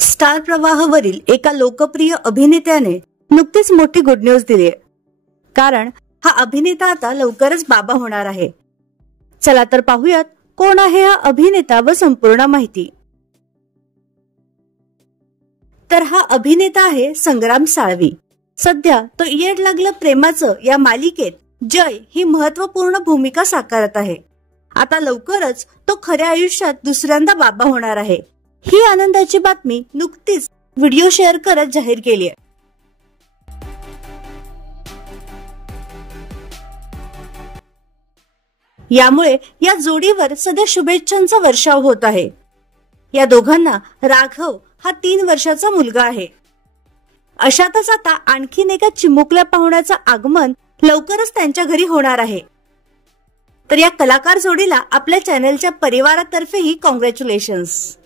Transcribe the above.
Star प्रवाहावरील एका लोकप्रिय अभिनेत्याने नुकतीच मोठी गुड न्यूज दिली आहे. कारण हा अभिनेता आता लवकरच बाबा होणार आहे. चला तर पाहूयात कोण आहे हा अभिनेता व संपूर्ण माहिती. तर हा अभिनेता आहे संग्राम साळवी. सध्या तो येड लागलं प्रेमाचं या मालिकेत जय ही महत्त्वपूर्ण भूमिका साकारत आहे. आता लवकरच तो खऱ्या आयुष्यात दुसऱ्यांदा बाबा होणार आहे. ही आनंदाची बातमी नुकतीच व्हिडिओ शेअर करत जाहीर केली आहे. यामुळे या जोडीवर सध्या शुभेच्छांचा वर्षाव होत आहे. या दोघांना राघव हा 3 वर्षाचा मुलगा आहे. अशातच आता आणखीन एका चिमुकल्या पाहुण्याचं आगमन लवकरच त्यांच्या घरी होणार आहे. तर या कलाकार जोडीला आपल्या चॅनलच्या परिवारातर्फेही कॉंग्रॅच्युलेशन्स.